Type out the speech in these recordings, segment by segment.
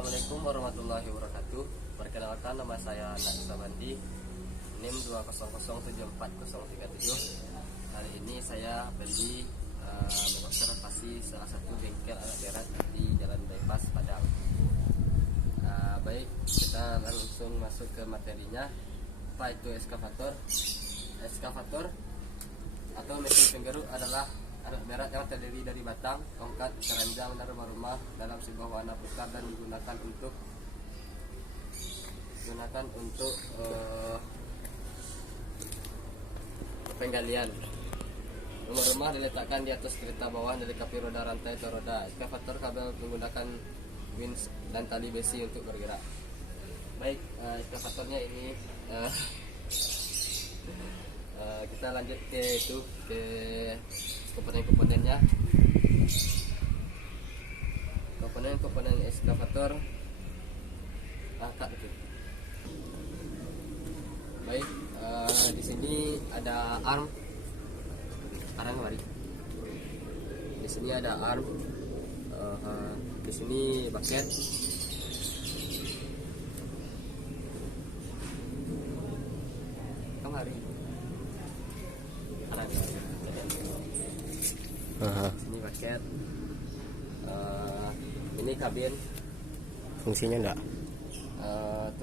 Assalamualaikum warahmatullahi wabarakatuh. Perkenalkan, nama saya Anak Sabandi, NIM 200740037. Hari ini saya beli mengobservasi salah satu bengkel alat berat di Jalan Bypass Padang. Baik, kita langsung masuk ke materinya. Apa itu eskavator? Eskavator atau mesin penggeruk adalah alat berat yang terdiri dari batang, tongkat, keranjang, dan rumah-rumah dalam sebuah warna putar dan digunakan untuk penggalian. Rumah-rumah diletakkan di atas kereta bawah dari kapi roda rantai atau roda. Eskavator kabel menggunakan winch dan tali besi untuk bergerak. Baik, eskavatornya ini kita lanjut ke komponen-komponennya. Komponen eskavator angkat itu. Baik, di sini ada arm. Di sini ada arm. Di sini bucket. Kemari. Ini bucket. Ini kabin. Fungsinya enggak?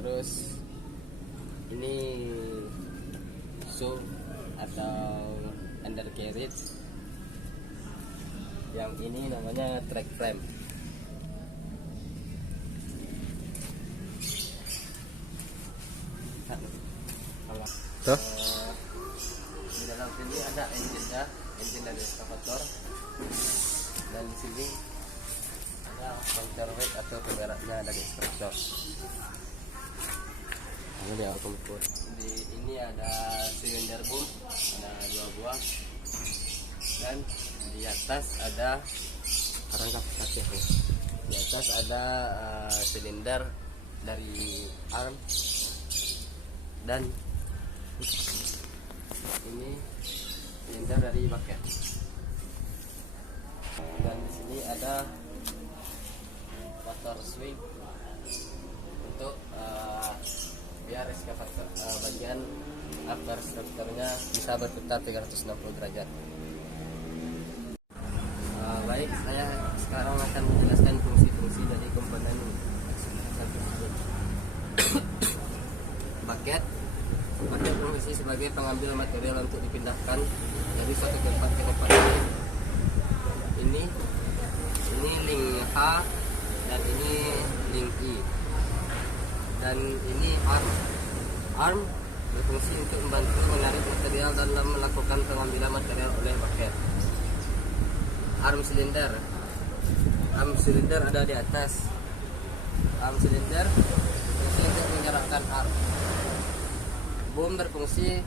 Terus ini shoe atau undercarriage. Yang ini namanya track frame. Tuh. Di dalam sini ada engine-nya, engine dari eskavator. Dan di sini ada counterweight atau penggeraknya dari eskavator. Ini ada silinder boom, ada 2 buah. Dan di atas ada silinder dari arm. Dan ini silinder dari bucket. Dan di sini ada motor swing untuk biar eskavator bagian upper strukturnya bisa berputar 360 derajat. Baik, saya sekarang akan menjelaskan fungsi-fungsi dari komponen tersebut. Bucket berfungsi sebagai pengambil material untuk dipindahkan dari suatu tempat ke tempat lain. Ini link H dan ini link I. Dan ini arm berfungsi untuk membantu menarik material dalam melakukan pengambilan material oleh bucket. Arm silinder ada di atas. Arm silinder berfungsi untuk menggerakkan arm. Boom berfungsi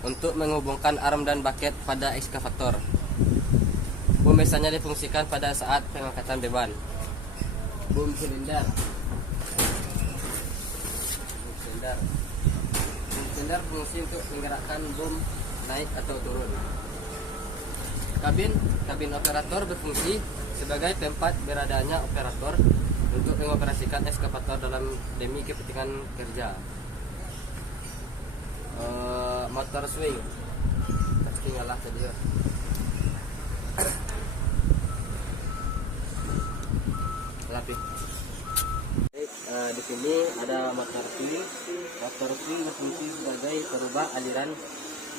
untuk menghubungkan arm dan bucket pada eskavator. Boom biasanya difungsikan pada saat pengangkatan beban. Boom silinder berfungsi untuk menggerakkan boom naik atau turun. Kabin operator berfungsi sebagai tempat beradanya operator untuk mengoperasikan eskavator demi kepentingan kerja. Motor swing, tinggallah tadi. Di sini ada motor swing. Motor swing berfungsi sebagai perubah aliran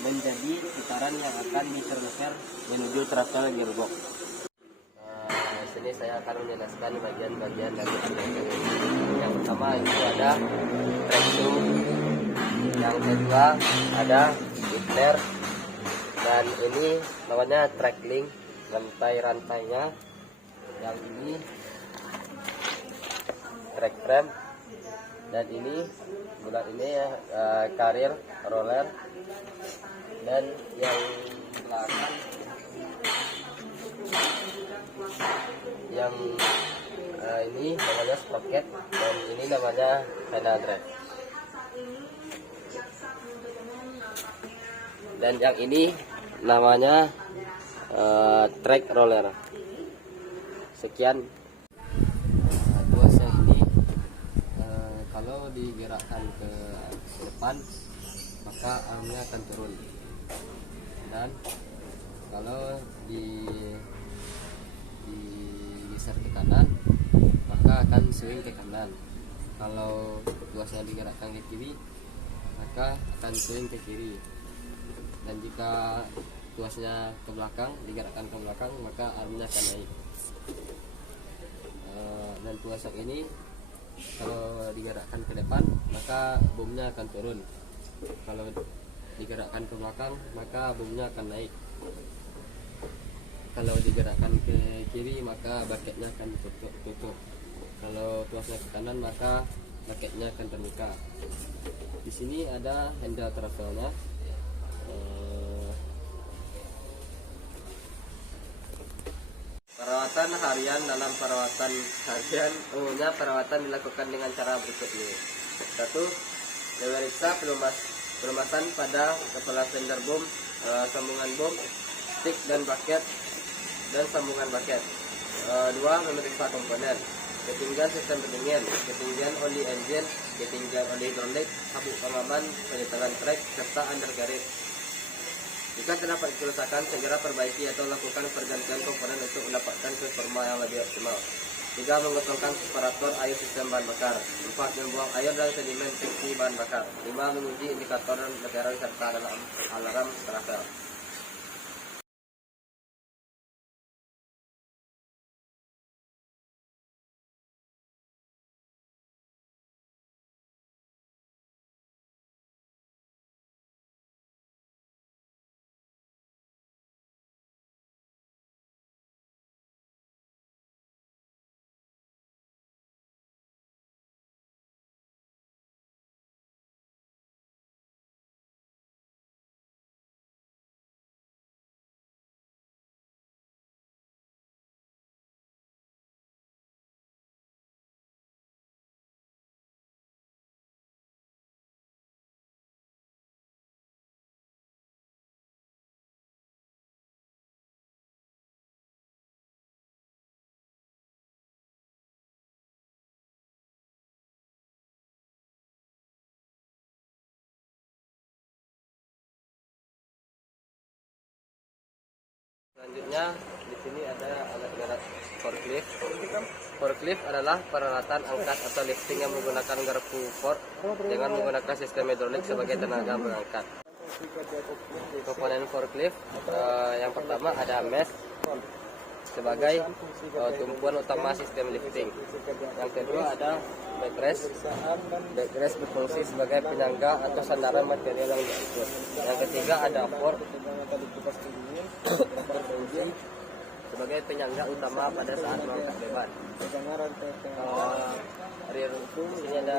menjadi putaran yang akan disermukan menuju throttle gearbox. Di sini saya akan menjelaskan bagian-bagian dari alternator. Yang pertama itu ada track shoe. Yang kedua ada flare. Dan ini namanya track link, rantai-rantainya. Yang ini track frame. Dan ini bulat ini karir roller. Dan yang belakang ini namanya sprocket. Dan ini namanya pedal drive. Dan yang ini namanya track roller. Sekian. Tuas yang ini kalau digerakkan ke depan maka armnya akan turun, dan kalau digeser ke kanan maka akan swing ke kanan. Kalau tuasnya digerakkan ke kiri maka akan swing ke kiri, dan jika tuasnya ke belakang, digerakkan ke belakang, maka armnya akan naik. Dan tuas yang ini kalau digerakkan ke depan maka bomnya akan turun, kalau digerakkan ke belakang maka bomnya akan naik. Kalau digerakkan ke kiri maka bucketnya akan tutup. Kalau tuasnya ke kanan maka bucketnya akan terbuka. Di sini ada handle throttle-nya. Perawatan harian. Dalam perawatan harian umumnya perawatan dilakukan dengan cara berikut ini. 1. Memeriksa pelumasan pada kepala silinder bom, sambungan bom, stick dan bucket, dan sambungan bucket. 2. Memeriksa komponen, ketinggian sistem pendingin, ketinggian oli engine, ketinggian oli hidrolik, sabuk pengaman, penyetelan trek, serta undercarriage. Jika terdapat kerusakan, segera perbaiki atau lakukan pergantian komponen untuk mendapatkan performa yang lebih optimal. 3. Mengosongkan separator air sistem bahan bakar. 4. Membuang air dan sedimen friksi bahan bakar. 5. Menguji indikator lebaran serta alarm throttle. Selanjutnya di sini ada alat forklift. Forklift adalah peralatan angkat atau lifting yang menggunakan garpu fork dengan menggunakan sistem hidrolik sebagai tenaga mengangkat. Komponen forklift yang pertama ada mesh sebagai tumpuan utama sistem lifting. Yang kedua ada backrest. Backrest berfungsi sebagai penyangga atau sandaran material yang diangkut. Yang ketiga ada fork berfungsi sebagai penyangga utama pada saat mengangkat beban. Rear, ini ada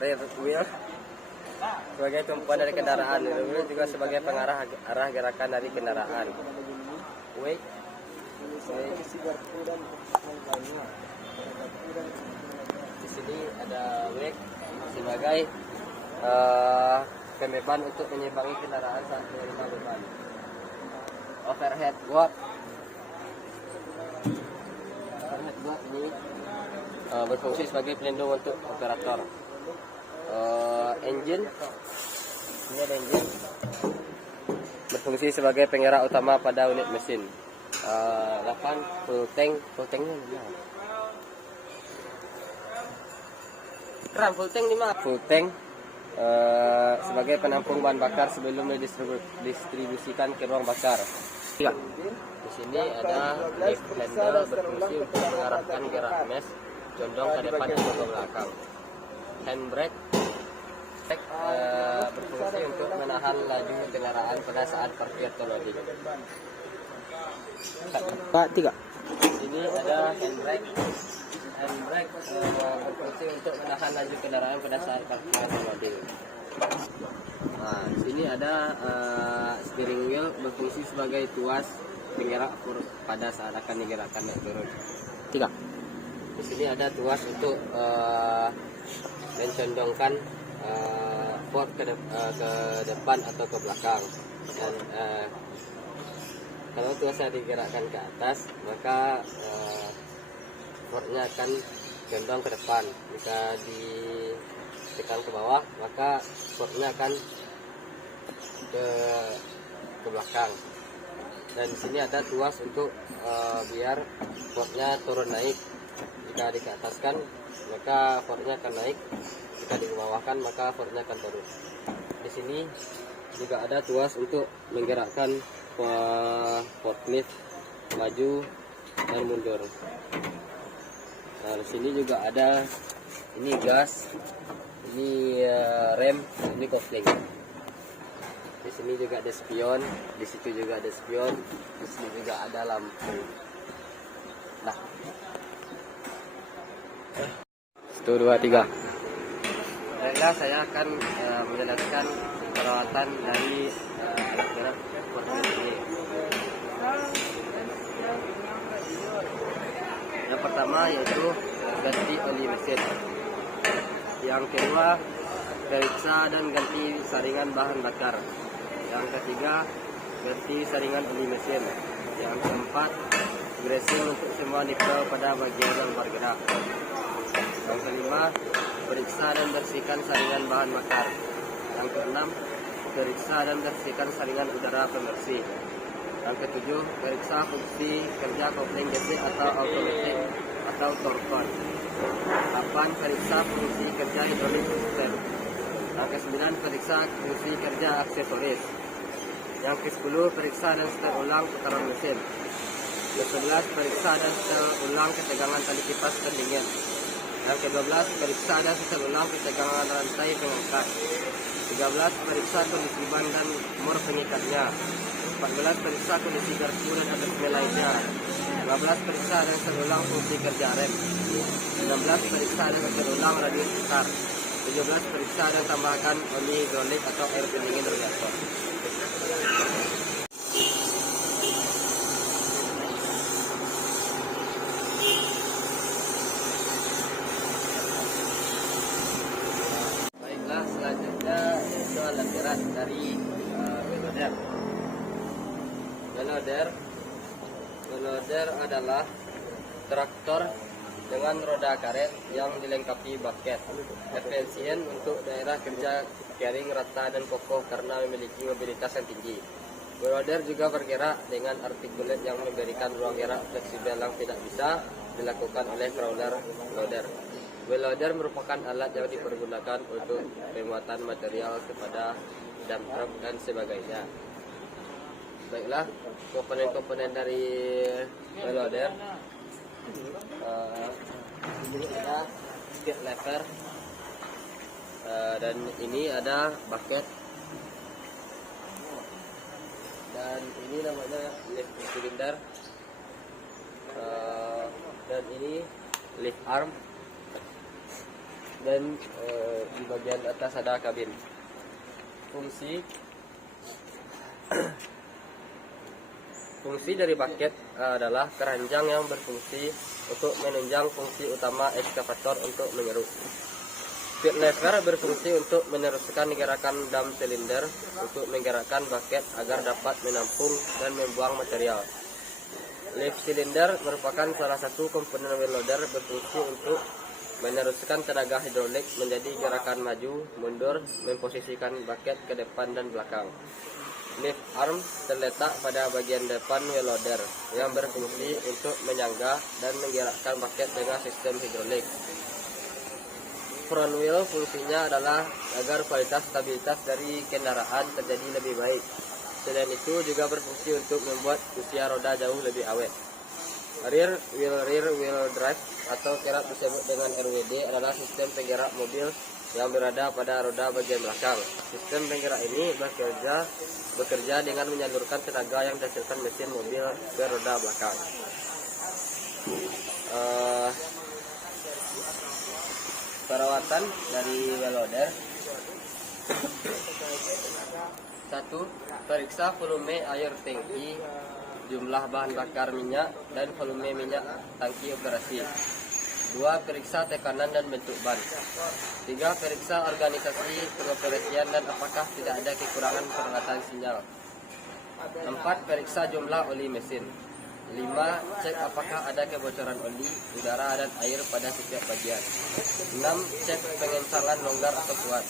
rear wheel sebagai tumpuan dari kendaraan. Rear wheel juga sebagai pengarah arah gerakan dari kendaraan. Wake di sini ada wake sebagai pembeban untuk menyimbangi kendaraan saat menerima beban. Overhead guard ini berfungsi sebagai pelindung untuk operator. Engine, ini ada engine, berfungsi sebagai penggerak utama pada unit mesin. 8. Full tanknya mana? Kram full tank 5. Full tank sebagai penampung bahan bakar sebelum didistribusikan ke ruang bakar. Ya. Di sini ada lift handle berfungsi untuk mengarahkan gerak mesh condong ke depan atau ke belakang. Handbrake berfungsi untuk menahan laju kendaraan pada saat parkir atau loading. 3. Ini ada handbrake. Handbrake berfungsi untuk menahan laju kendaraan pada saat parkir atau loading. Nah, di sini ada steering wheel berfungsi sebagai tuas penggerak pada saat akan digerakkan naik turun. 3. Di sini ada tuas untuk mencondongkan fork ke depan atau ke belakang. Dan kalau tuasnya digerakkan ke atas, maka forknya akan condong ke depan. Jika ditekan ke bawah, maka forknya akan ke belakang. Dan di sini ada tuas untuk biar forknya turun naik. Jika dikeataskan, maka forknya akan naik. Jika dibawahkan, maka forknya akan turun. Di sini juga ada tuas untuk menggerakkan forklift maju dan mundur. Nah, di sini juga ada ini gas, ini rem, ini kopling. Di sini juga ada spion, di situ juga ada spion, di sini juga ada lampu. Nah, 1, 2, 3. baiklah, saya akan menjelaskan perawatan dari alat berat forklift ini. Yang pertama yaitu ganti oli mesin. Yang kedua, periksa dan ganti saringan bahan bakar. Yang ketiga, ganti saringan oli mesin. Yang keempat, greasing untuk semua nikel pada bagian yang bergerak. Yang kelima, periksa dan bersihkan saringan bahan bakar. Yang keenam, periksa dan bersihkan saringan udara pembersih. Yang ketujuh, periksa fungsi kerja kopling DC atau automatic atau torpon. 8, periksa fungsi kerja hidrolik sistem. Yang ke-9, periksa fungsi kerja aksesoris. Yang ke-10, periksa dan setel ulang putaran mesin. Ke-11, periksa dan setel ulang ketegangan tali kipas pendingin. Yang ke-12, periksa dan setel ulang ketegangan rantai pengangkat. 13, periksa kondisi ban dan mur pengikatnya. 14, periksa kondisi garpu dan atasnya lainnya. 15, periksa dan setel ulang fungsi kerja rem. 16, periksa dan setel ulang radius putar. 17, periksa dan tambahkan oli hidrolik atau air pendingin radiator. Baiklah, selanjutnya itu alat berat dari welder. Welder adalah traktor dengan roda karet yang dilengkapi bucket. Efisien untuk daerah kerja kering, rata dan kokoh karena memiliki mobilitas yang tinggi. Welder juga bergerak dengan articulate yang memberikan ruang gerak fleksibel yang tidak bisa dilakukan oleh crawler loader. Welder merupakan alat yang dipergunakan untuk pemuatan material kepada dump truck dan sebagainya. Baiklah, komponen-komponen dari welder. Ini ada skid lever, dan ini ada bucket, dan ini namanya lift cylinder, dan ini lift arm, dan di bagian atas ada kabin. Fungsi dari bucket adalah keranjang yang berfungsi untuk menunjang fungsi utama ekskavator untuk mengeruk. Skid lever berfungsi untuk meneruskan gerakan dam silinder untuk menggerakkan bucket agar dapat menampung dan membuang material. Lift cylinder merupakan salah satu komponen welder berfungsi untuk meneruskan tenaga hidrolik menjadi gerakan maju, mundur, memposisikan bucket ke depan dan belakang. Lift arm terletak pada bagian depan welder yang berfungsi untuk menyangga dan menggerakkan bucket dengan sistem hidrolik. Front wheel fungsinya adalah agar kualitas stabilitas dari kendaraan terjadi lebih baik. Selain itu juga berfungsi untuk membuat usia roda jauh lebih awet. Rear wheel drive atau kerap disebut dengan RWD adalah sistem penggerak mobil yang berada pada roda bagian belakang. Sistem penggerak ini bekerja dengan menyalurkan tenaga yang dihasilkan mesin mobil ke roda belakang. Perawatan dari welder. 1. Periksa volume air tangki, jumlah bahan bakar minyak, dan volume minyak tangki operasi. 2. Periksa tekanan dan bentuk ban. 3. Periksa organisasi pengoperasian dan apakah tidak ada kekurangan peralatan sinyal. 4. Periksa jumlah oli mesin. 5. Cek apakah ada kebocoran oli, udara, dan air pada setiap bagian. 6. Cek pengensalan longgar atau kuat.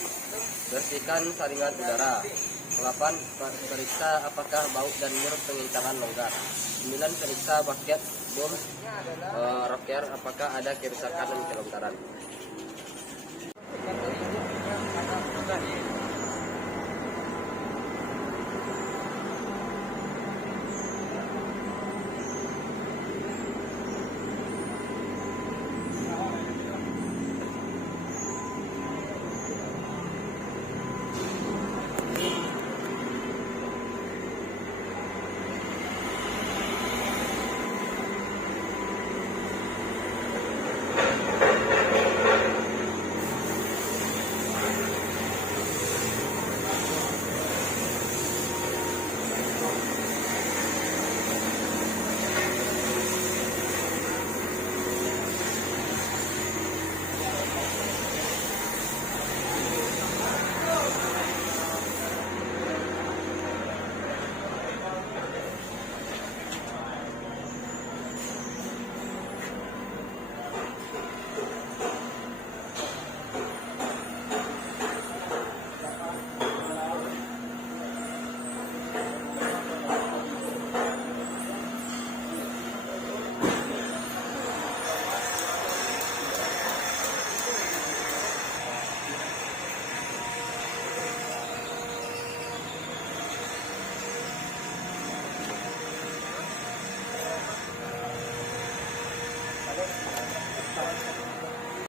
Bersihkan saringan udara. 8. Periksa apakah baut dan nyeruk pengensalan longgar. 9. Periksa baket bom rocker apakah ada kerusakan dan kelonggaran.